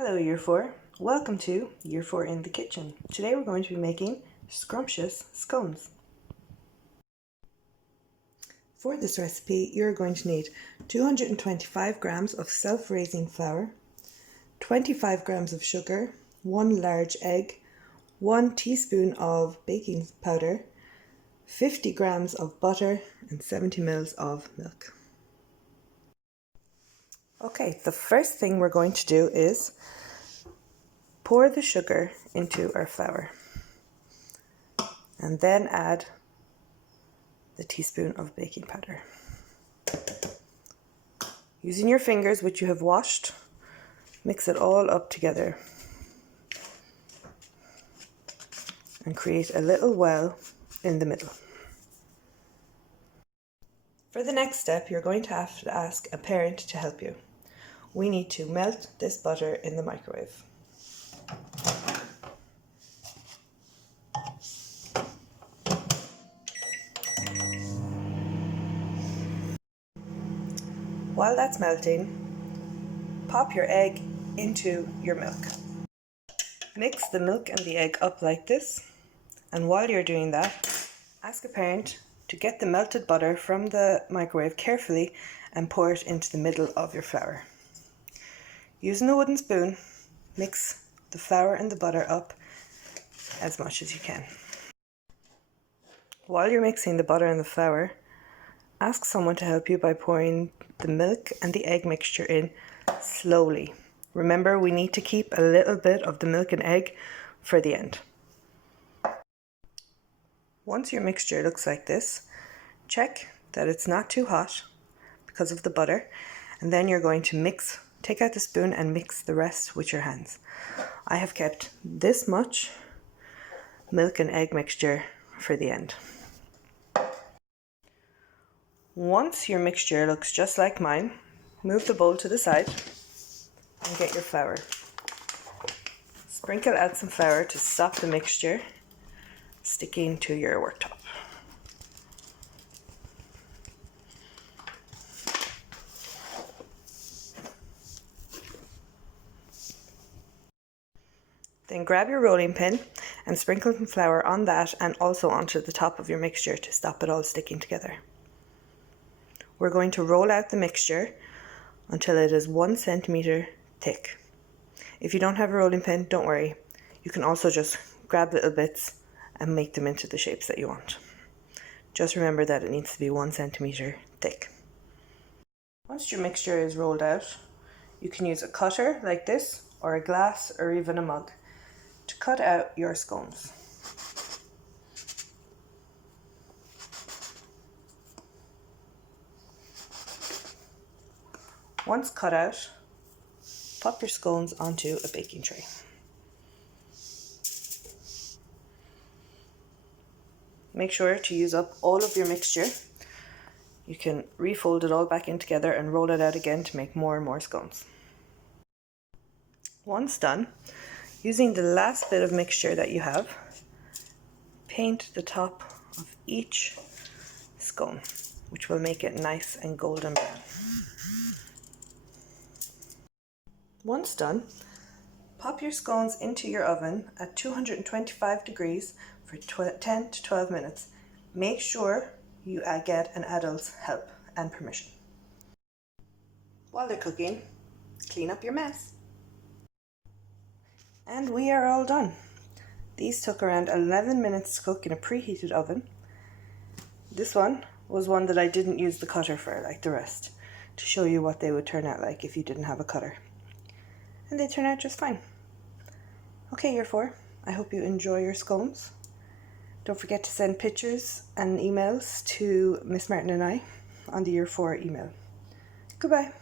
Hello Year 4, welcome to Year 4 in the Kitchen. Today we're going to be making scrumptious scones. For this recipe you're going to need 225 grams of self-raising flour, 25 grams of sugar, 1 large egg, 1 teaspoon of baking powder, 50 grams of butter and 70 ml of milk. Okay, the first thing we're going to do is pour the sugar into our flour and then add the teaspoon of baking powder. Using your fingers, which you have washed, mix it all up together and create a little well in the middle. For the next step, you're going to have to ask a parent to help you. We need to melt this butter in the microwave. While that's melting, pop your egg into your milk. Mix the milk and the egg up like this, and while you're doing that, ask a parent to get the melted butter from the microwave carefully and pour it into the middle of your flour. Using a wooden spoon, mix the flour and the butter up as much as you can. While you're mixing the butter and the flour, ask someone to help you by pouring the milk and the egg mixture in slowly. Remember, we need to keep a little bit of the milk and egg for the end. Once your mixture looks like this, check that it's not too hot because of the butter, and then you're going to take out the spoon and mix the rest with your hands. I have kept this much milk and egg mixture for the end. Once your mixture looks just like mine, move the bowl to the side and get your flour. Sprinkle out some flour to stop the mixture sticking to your worktop. Then grab your rolling pin and sprinkle some flour on that and also onto the top of your mixture to stop it all sticking together. We're going to roll out the mixture until it is 1 centimeter thick. If you don't have a rolling pin, don't worry. You can also just grab little bits and make them into the shapes that you want. Just remember that it needs to be 1 centimeter thick. Once your mixture is rolled out, you can use a cutter like this, or a glass, or even a mug to cut out your scones. Once cut out, pop your scones onto a baking tray. Make sure to use up all of your mixture. You can refold it all back in together and roll it out again to make more and more scones. Once done, using the last bit of mixture that you have, paint the top of each scone, which will make it nice and golden brown. Once done, pop your scones into your oven at 225 degrees for 10 to 12 minutes. Make sure you get an adult's help and permission. While they're cooking, clean up your mess. And we are all done. These took around 11 minutes to cook in a preheated oven. This one was one that I didn't use the cutter for like the rest, to show you what they would turn out like if you didn't have a cutter. And they turn out just fine. Okay, Year 4, I hope you enjoy your scones. Don't forget to send pictures and emails to Miss Martin and I on the Year 4 email. Goodbye.